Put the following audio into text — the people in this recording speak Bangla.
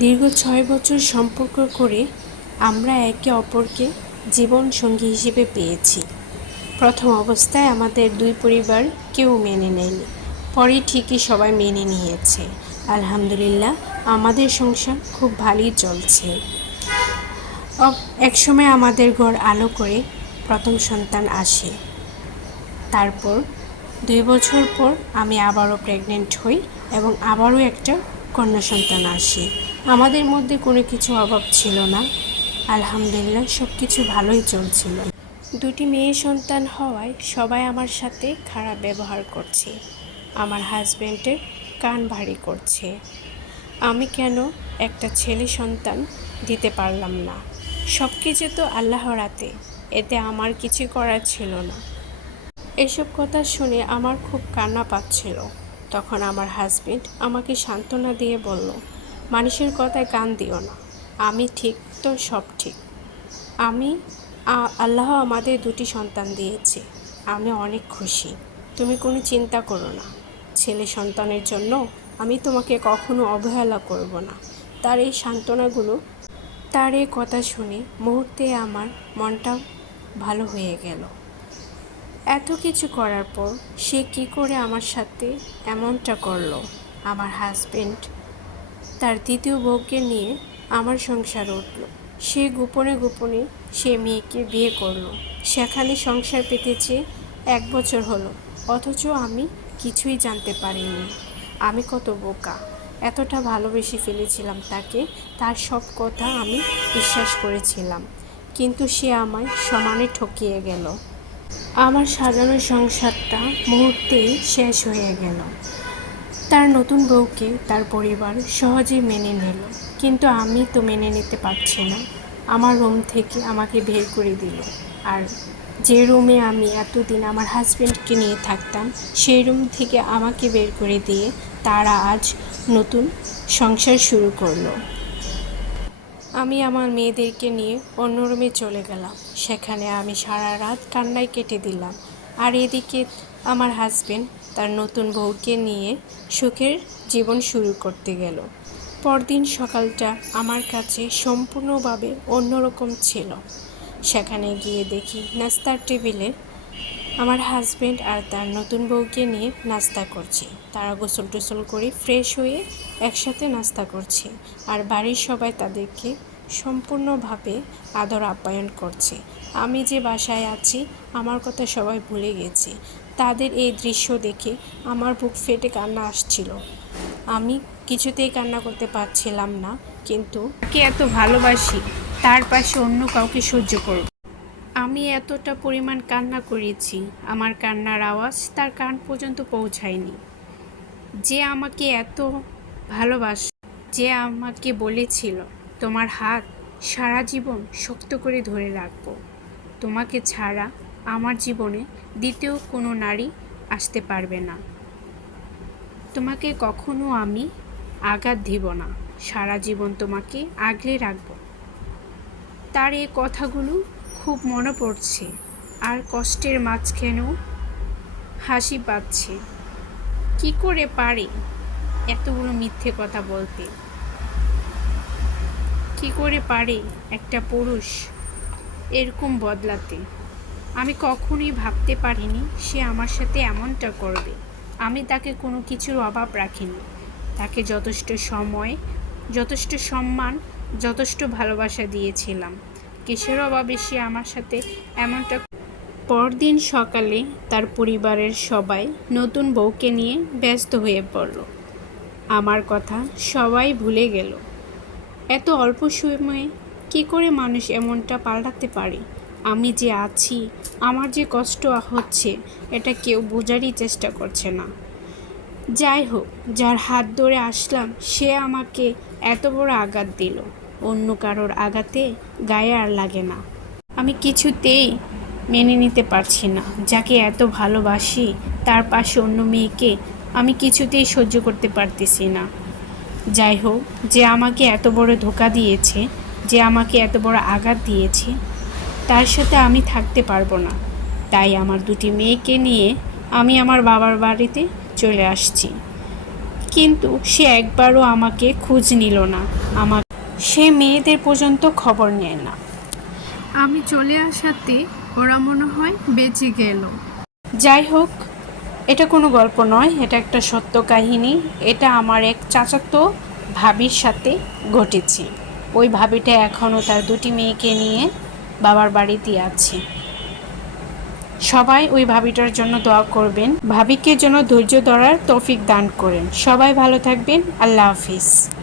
দীর্ঘ ছয় বছর সম্পর্ক করে আমরা একে অপরকে জীবন সঙ্গী হিসেবে পেয়েছি। প্রথম অবস্থায় আমাদের দুই পরিবার কেউ মেনে নেয়নি। পরে ঠিকই সবাই মেনে নিয়েছে। আলহামদুলিল্লাহ, আমাদের সংসার খুব ভালোই চলছে। একসময় আমাদের ঘর আলো করে প্রথম সন্তান আসে। তারপর দুই বছর পর আমি আবারও প্রেগনেন্ট হই এবং আবারও একটা কন্যা সন্তান আসে। আমাদের মধ্যে কোনো কিছু অভাব ছিল না। আলহামদুলিল্লাহ সব কিছু ভালোই চলছিল। দুটি মেয়ে সন্তান হওয়ায় সবাই আমার সাথে খারাপ ব্যবহার করছে। আমার হাজব্যান্ডের কান ভারী করছে। আমি কেন একটা ছেলে সন্তান দিতে পারলাম না? সব কিছু তো আল্লাহর হাতে, এতে আমার কিছু করার ছিল না। এসব কথা শুনে আমার খুব কান্না পাচ্ছিল। তখন আমার হাজবেন্ড আমাকে সান্ত্বনা দিয়ে বলল মানুষের কথায় কান দিও না। আমি ঠিক তো সব ঠিক। আমি আল্লাহ আমাদের দুটি সন্তান দিয়েছে। আমি অনেক খুশি। তুমি কোনো চিন্তা করো না। ছেলে সন্তানের জন্য আমি তোমাকে কখনো অবহেলা করব না। তার এই সান্ত্বনাগুলো, তার এই কথা শুনে মুহূর্তে আমার মনটা ভালো হয়ে গেল। এত কিছু করার পর সে কি করে আমার সাথে এমনটা করল? আমার হাজবেন্ড তার দ্বিতীয় বউকে নিয়ে আমার সংসার উঠল। সে গোপনে গোপনে সে মেয়েকে বিয়ে করল। সেখানে সংসার পেতেছে এক বছর হলো। অথচ আমি কিছুই জানতে পারিনি। আমি কত বোকা। এতটা ভালোবেসে ফেলেছিলাম তাকে। তার সব কথা আমি বিশ্বাস করেছিলাম। কিন্তু সে আমায় সমানে ঠকিয়ে গেল। আমার সাজানো সংসারটা মুহূর্তেই শেষ হয়ে গেল। তার নতুন বউকে তার পরিবার সহজেই মেনে নিল, কিন্তু আমি তো মেনে নিতে পারছি না। আমার রুম থেকে আমাকে বের করে দিল। আর যে রুমে আমি এতদিন আমার হাজব্যান্ডকে নিয়ে থাকতাম, সেই রুম থেকে আমাকে বের করে দিয়ে তারা আজ নতুন সংসার শুরু করল। আমি আমার মেয়েদেরকে নিয়ে অন্য রুমে চলে গেলাম। সেখানে আমি সারা রাত কান্নায় কেটে দিলাম। আর এদিকে আমার হাজবেন্ড তার নতুন বউকে নিয়ে সুখের জীবন শুরু করতে গেল। পরদিন সকালটা আমার কাছে সম্পূর্ণভাবে অন্যরকম ছিল। সেখানে গিয়ে দেখি নাস্তার টেবিলে আমার হাজবেন্ড আর তার নতুন বউকে নিয়ে নাস্তা করছে। তারা গোসল টোসল করে ফ্রেশ হয়ে একসাথে নাস্তা করছে আর বাড়ির সবাই তাদেরকে সম্পূর্ণভাবে আদর আপ্যায়ন করছে। আমি যে বাসায় আছি, আমার কথা সবাই ভুলে গেছে। তাদের এই দৃশ্য দেখে আমার বুক ফেটে কান্না আসছিল। আমি কিছুতেই কান্না করতে পারছিলাম না, কিন্তু তাকে এত ভালোবাসি, তার পাশে অন্য কাউকে সহ্য করব। আমি এতটা পরিমাণ কান্না করেছি, আমার কান্নার আওয়াজ তার কান পর্যন্ত পৌঁছায়নি। যে আমাকে এত ভালোবাস, যে আমাকে বলেছিল, তোমার হাত সারা জীবন শক্ত করে ধরে রাখব, তোমাকে ছাড়া আমার জীবনে দ্বিতীয় কোনো নারী আসতে পারবে না। তোমাকে কখনো আমি আঘাত দিব না। সারা জীবন তোমাকে আগলে রাখব। তার এই কথাগুলো খুব মনে পড়ছে আর কষ্টের মাঝখানেও হাসি পাচ্ছে। কি করে পারে এতগুলো মিথ্যে কথা বলতে? কি করে পারে একটা পুরুষ এরকম বদলাতে? আমি কখনোই ভাবতে পারিনি সে আমার সাথে এমনটা করবে। আমি তাকে কোনো কিছুর অভাব রাখিনি। তাকে যথেষ্ট সময়, যথেষ্ট সম্মান, যথেষ্ট ভালোবাসা দিয়েছিলাম। কিসের অভাবে সে আমার সাথে এমনটা পরদিন সকালে তার পরিবারের সবাই নতুন বউকে নিয়ে ব্যস্ত হয়ে পড়ল। আমার কথা সবাই ভুলে গেল। এত অল্প সময়ে কী করে মানুষ এমনটা পাল্টাতে পারে? আমি যে আছি, আমার যে কষ্ট হচ্ছে, এটা কেউ বোঝারই চেষ্টা করছে না। যাই হোক, যার হাত ধরে আসলাম, সে আমাকে এত বড় আঘাত দিল। অন্য কারোর আঘাতে গায়ে আর লাগে না। আমি কিছুতেই মেনে নিতে পারছি না, যাকে এত ভালোবাসি, তার পাশে অন্য মেয়েকে আমি কিছুতেই সহ্য করতে পারতেছি না। যাই হোক, যে আমাকে এত বড় ধোকা দিয়েছে, যে আমাকে এত বড় আঘাত দিয়েছে তার সাথে আমি থাকতে পারব না। তাই আমার দুটি মেয়েকে নিয়ে আমি আমার বাবার বাড়িতে চলে আসছি। কিন্তু সে একবারও আমাকে খোঁজ নিল না। আমার সে মেয়েদের পর্যন্ত খবর নেয় না। আমি চলে আসাতে ওরা মনে হয় বেঁচে গেল। যাই হোক, এটা কোনো গল্প নয়, এটা একটা সত্য কাহিনী। এটা আমার এক চাচাতো ভাবির সাথে ঘটেছে। ওই ভাবিটা এখনও তার দুটি মেয়েকে নিয়ে বাবার বাড়িতে আছে। সবাই ওই ভাবিটার জন্য দোয়া করবেন। ভাবিকে জন্য ধৈর্য ধরার তৌফিক দান করেন। সবাই ভালো থাকবেন। আল্লাহ হাফিজ।